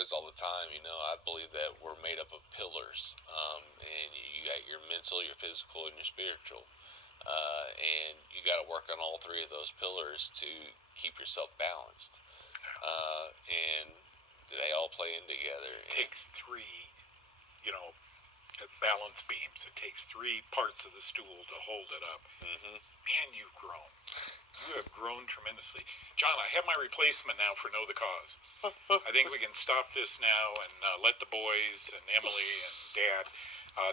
boys all the time, I believe that we're made up of pillars, and you got your mental, your physical, and your spiritual, and you got to work on all three of those pillars to keep yourself balanced, and they all play in together. It takes three, balance beams. It takes three parts of the stool to hold it up. Mm-hmm. Man, you've grown. You have grown tremendously. John, I have my replacement now for Know the Cause. I think we can stop this now and let the boys and Emily and Dad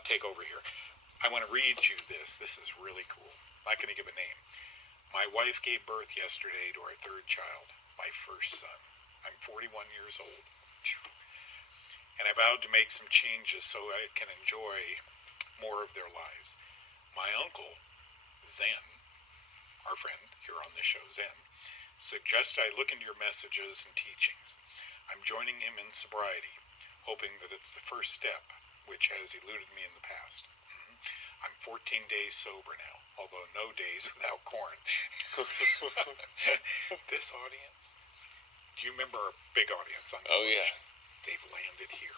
take over here. I want to read you this. This is really cool. I'm not going to give a name. My wife gave birth yesterday to our third child, my first son. I'm 41 years old. And I vowed to make some changes so I can enjoy more of their lives. My uncle, Zen, our friend here on this show, Zen, suggested I look into your messages and teachings. I'm joining him in sobriety, hoping that it's the first step, which has eluded me in the past. I'm 14 days sober now, although no days without corn. This audience, do you remember our big audience on television? Oh, yeah. They've landed here.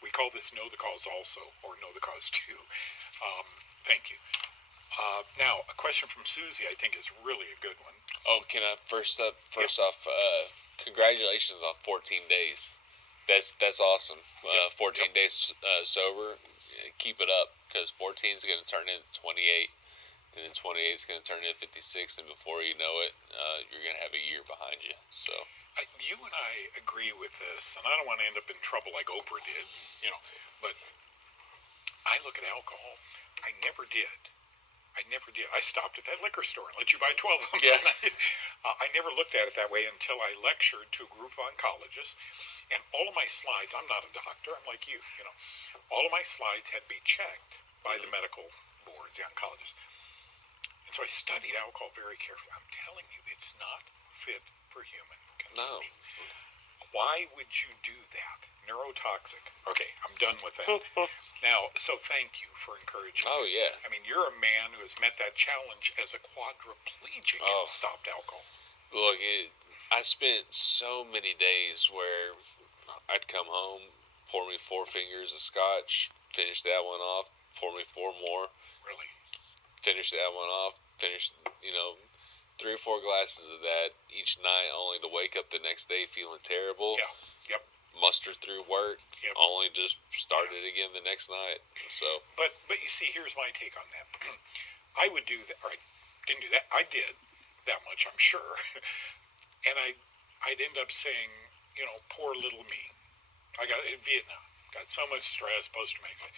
We call this Know the Cause also, or Know the Cause 2. Thank you. Now, a question from Susie I think is really a good one. Oh, can I first off, congratulations on 14 days. That's awesome. 14 days sober. Keep it up, because 14 is going to turn into 28, and then 28 is going to turn into 56, and before you know it, you're going to have a year behind you. So. You and I agree with this, and I don't want to end up in trouble like Oprah did, but I look at alcohol. I never did. I stopped at that liquor store and let you buy 12 of them. Yeah. I never looked at it that way until I lectured to a group of oncologists, and all of my slides, I'm not a doctor, I'm like you, all of my slides had to be checked by the medical boards, the oncologists. And so I studied alcohol very carefully. I'm telling you, it's not fit for human consumption. No. Why would you do that? Neurotoxic. Okay, I'm done with that. Now, so thank you for encouraging me. Oh, yeah. I mean, you're a man who has met that challenge as a quadriplegic and stopped alcohol. Look, I spent so many days where I'd come home, pour me 4 fingers of scotch, finish that one off, pour me 4 more. Really? Finish that one off, finish, 3 or 4 glasses of that each night, only to wake up the next day feeling terrible. Yeah. Yep. Muster through work. Yep. Only just start it again the next night. So. But you see, here's my take on that. I would do that. Or I didn't do that. I did that much, I'm sure. And I'd end up saying, poor little me. I got in Vietnam. Got so much stress, post-traumatic.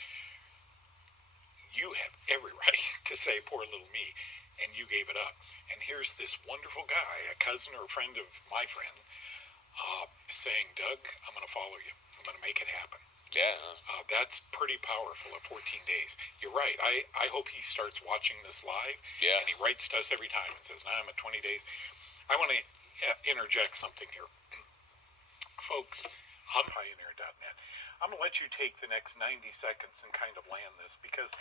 You have every right to say poor little me, and you gave it up. And here's this wonderful guy, a cousin or a friend of my friend, saying, Doug, I'm going to follow you. I'm going to make it happen. Yeah. That's pretty powerful at 14 days. You're right. I hope he starts watching this live. Yeah. And he writes to us every time and says, now I'm at 20 days. I want to interject something here. Folks, on Pioneer.net, I'm going to let you take the next 90 seconds and kind of land this, because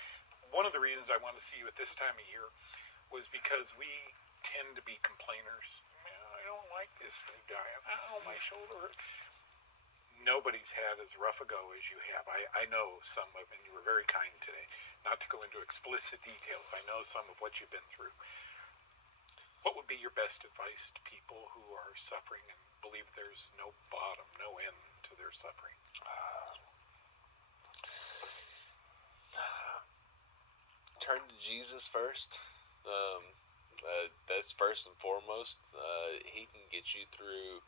one of the reasons I want to see you at this time of year was because we tend to be complainers. I don't like this new diet. Oh, my shoulder hurts. Nobody's had as rough a go as you have. I know some of, and you were very kind today, not to go into explicit details. I know some of what you've been through. What would be your best advice to people who are suffering and believe there's no bottom, no end to their suffering? Turn to Jesus first. That's first and foremost. He can get you through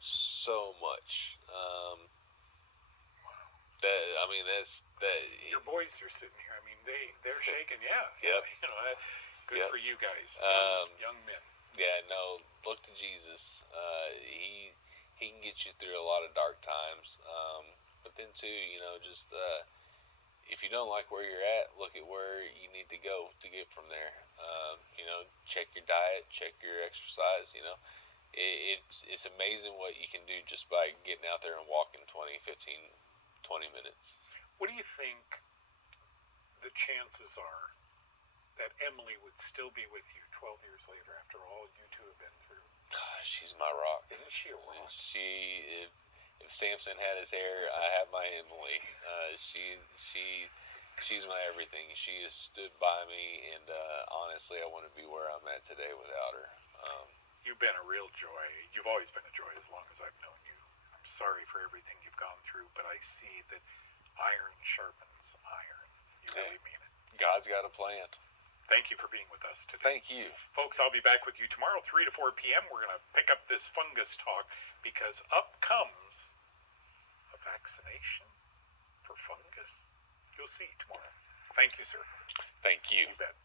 so much. That's that. Your boys are sitting here. I mean, they're shaking. Yeah. Yep. Good for you guys, young men. Yeah. No. Look to Jesus. He can get you through a lot of dark times. But then too, just if you don't like where you're at, look at where you need to go to get from there. Check your diet, check your exercise. It's amazing what you can do just by getting out there and walking 20 minutes. What do you think the chances are that Emily would still be with you 12 years later after all you two have been through? She's my rock. Isn't she a rock? if Samson had his hair, I have my Emily. She's my everything. She has stood by me, and honestly, I wouldn't be where I'm at today without her. You've been a real joy. You've always been a joy as long as I've known you. I'm sorry for everything you've gone through, but I see that iron sharpens iron. You really mean it. God's got a plan. Thank you for being with us today. Thank you. Folks, I'll be back with you tomorrow, 3 to 4 p.m. We're going to pick up this fungus talk because up comes a vaccination for fungus. You'll see tomorrow. Thank you, sir. Thank you. You bet.